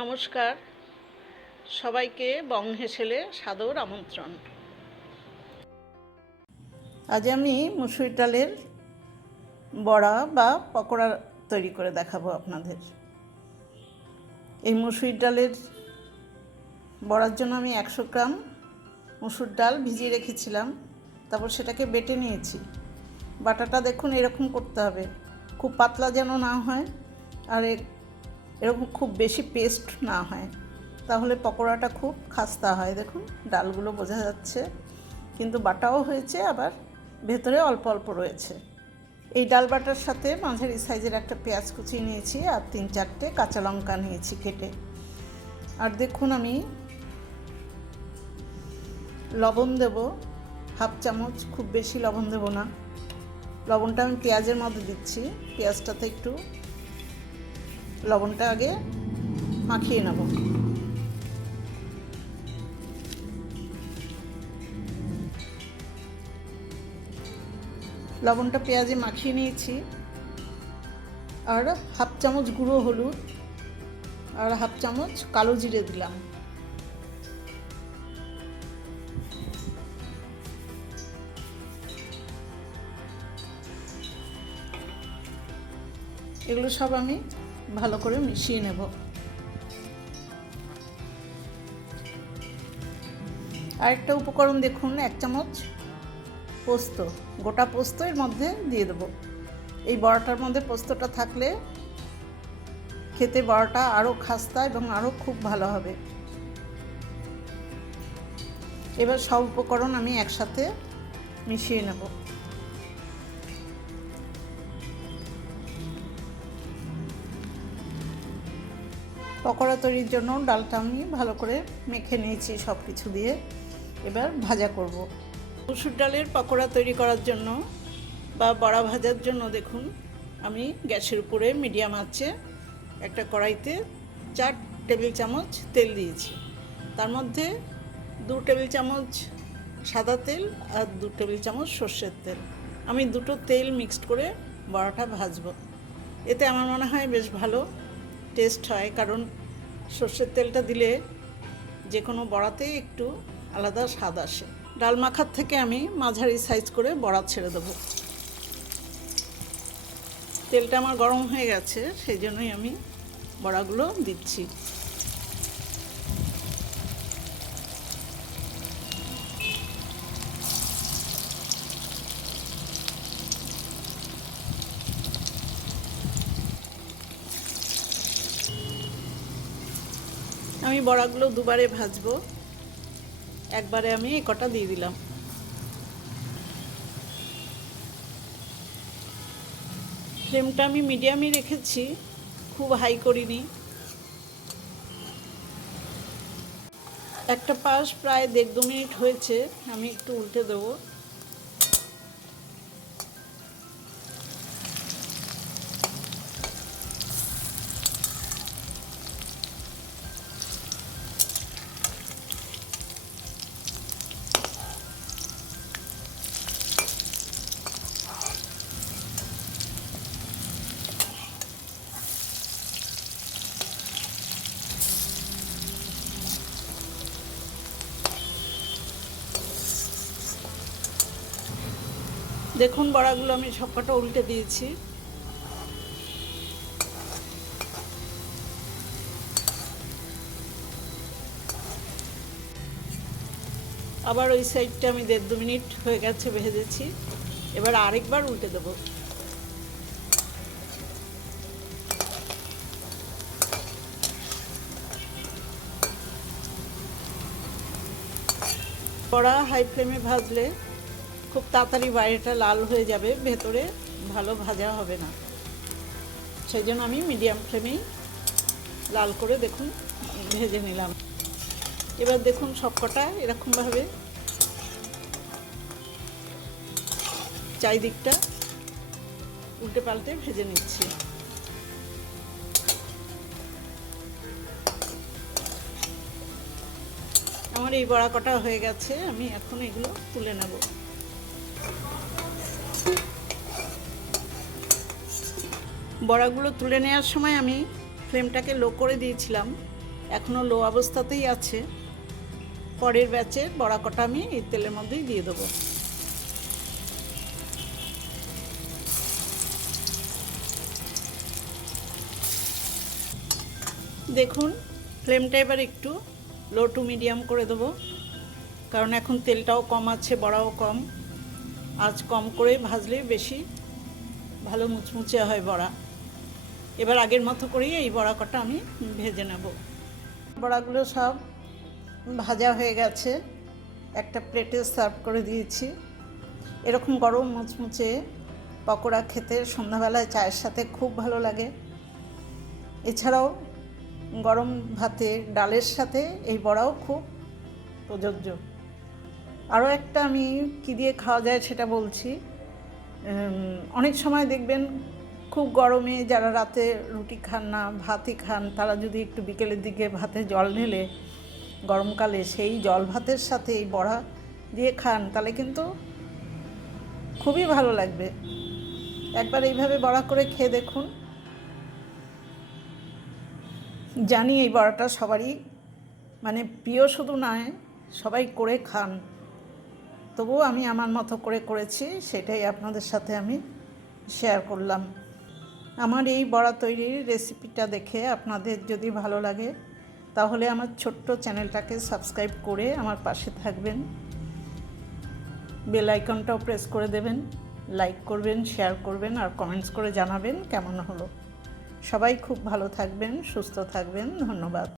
নমস্কার, সবাইকে বং হেসেলে সাদর আমন্ত্রণ। আজ আমি মুসুর ডালের বড়া বা পকোড়া তৈরি করে দেখাবো আপনাদের। এই মুসুর ডালের বড়ার জন্য আমি 100 গ্রাম মুসুর ডাল ভিজিয়ে রেখেছিলাম, তারপর সেটাকে বেটে নিয়েছি। বাটাটা দেখুন এরকম করতে হবে, খুব পাতলা যেন না হয় আর এরকম খুব বেশি পেস্ট না হয়, তাহলে পকোড়াটা খুব খাস্তা হয়। দেখুন ডালগুলো বোঝা যাচ্ছে, কিন্তু বাটাও হয়েছে, আবার ভেতরে অল্প অল্প রয়েছে। এই ডাল বাটার সাথে মাঝারি সাইজের একটা পেঁয়াজ কুচি নিয়েছি আর 3-4টে কাঁচা লঙ্কা নিয়েছি কেটে। আর দেখুন আমি লবণ দেব হাফ চামচ, খুব বেশি লবণ দেব না। লবণটা আমি পেঁয়াজের মধ্যে দিচ্ছি, পেঁয়াজটাতে একটু লবণটা আগে মাখিয়ে নেব। লবণটা পেঁয়াজে মাখিয়ে নিয়েছি, আর হাফ চামচ গুঁড়ো হলুদ আর হাফ চামচ কালো জিরে দিলাম। এগুলো সব আমি ভালো করে মিশিয়ে নেব। আরেকটা উপকরণ দেখুন, 1 চামচ পোস্ত, গোটা পোস্ত এর মধ্যে দিয়ে দেবো। এই বড়াটার মধ্যে পোস্তটা থাকলে খেতে বড়াটা আরও খাস্তা এবং আরও খুব ভালো হবে। এবার সব উপকরণ আমি একসাথে মিশিয়ে নেব। পকোড়া তৈরির জন্য ডালটা আমি ভালো করে মেখে নিয়েছি সব কিছু দিয়ে। এবার ভাজা করব। মুসুর ডালের পকোড়া তৈরি করার জন্য বা বড়া ভাজার জন্য দেখুন আমি গ্যাসের উপরে মিডিয়াম আঁচে একটা কড়াইতে 4 টেবিল চামচ তেল দিয়েছি। তার মধ্যে 2 টেবিল চামচ সাদা তেল আর 2 টেবিল চামচ সর্ষের তেল। আমি দুটো তেল মিক্সড করে বড়াটা ভাজবো। এতে আমার মনে হয় বেশ ভালো টেস্ট হয়, কারণ সর্ষের তেলটা দিলে যে কোনো বড়াতেই একটু আলাদা স্বাদ আসে। ডাল মাখার থেকে আমি মাঝারি সাইজ করে বড়া ছেড়ে দেবো। তেলটা আমার গরম হয়ে গেছে, সেই জন্যই আমি বড়াগুলো দিচ্ছি। আমি বড়াগুলো দুবারে ভাজবো, একবারে আমি এই কটা দিয়ে দিলাম। ফ্লেমটা আমি মিডিয়ামই রেখেছি, খুব হাই করিনি। একটা পাশ প্রায় 1.5-2 মিনিট হয়েছে, আমি একটু উল্টে দেবো। দেখুন বড়াগুলো আমি সবকটা উল্টে দিয়েছি। আবার ওই সাইডটা আমি 1.5-2 মিনিট হয়ে গেছে ভেজেছি, এবার আরেকবার উল্টে দেবো। বড়া হাই ফ্লেমে ভাজলে খুব তাড়াতাড়ি বাইরেটা লাল হয়ে যাবে, ভেতরে ভালো ভাজা হবে না। সেই জন্য আমি মিডিয়াম ফ্লেমেই লাল করে দেখুন ভেজে নিলাম। এবার দেখুন সবকটা এরকমভাবে চারিদিকটা উল্টে পাল্টে ভেজে নিচ্ছি। আমার এই বড়া কটা হয়ে গেছে, আমি এখন এগুলো তুলে নেব। বড়াগুলো তুলে নেওয়ার সময় আমি ফ্লেমটাকে লো করে দিয়েছিলাম, এখনও লো অবস্থাতেই আছে। পরের ব্যাচের বড়া কটা আমি এই তেলের মধ্যেই দিয়ে দেবো। দেখুন, ফ্লেমটা এবার একটু লো টু মিডিয়াম করে দেবো, কারণ এখন তেলটাও কম আছে, বড়াও কম। আঁচ কম করে ভাজলে বেশি ভালো মুচমুচে হয় বড়া। এবার আগের মতো করেই এই বড়া কটা আমি ভেজে নেব। বড়াগুলো সব ভাজা হয়ে গেছে, একটা প্লেটে সার্ভ করে দিয়েছি। এরকম গরম মুচমুচে পকোড়া খেতে সন্ধ্যাবেলায় চায়ের সাথে খুব ভালো লাগে। এছাড়াও গরম ভাতে ডালের সাথে এই বড়াও খুব প্রযোজ্য। আরও একটা আমি কী দিয়ে খাওয়া যায় সেটা বলছি। অনেক সময় দেখবেন খুব গরমে যারা রাতে রুটি খান না, ভাতই খান, তারা যদি একটু বিকেলের দিকে ভাতে জল ঢেলে গরমকালে সেই জল ভাতের সাথে এই বড়া দিয়ে খান, তাহলে কিন্তু খুবই ভালো লাগবে। একবার এইভাবে বড়া করে খেয়ে দেখুন। জানি এই বড়াটা সবারই মানে প্রিয়, শুধু নয় সবাই করে খান, তবুও আমি আমার মতো করে করেছি, সেটাই আপনাদের সাথে আমি শেয়ার করলাম। আমার এই বড়া তৈরির রেসিপিটা দেখে আপনাদের যদি ভালো লাগে তাহলে আমার ছোট্ট চ্যানেলটাকে সাবস্ক্রাইব করে আমার পাশে থাকবেন, বেল আইকনটাও প্রেস করে দেবেন, লাইক করবেন, শেয়ার করবেন আর কমেন্টস করে জানাবেন কেমন হলো। সবাই খুব ভালো থাকবেন, সুস্থ থাকবেন। ধন্যবাদ।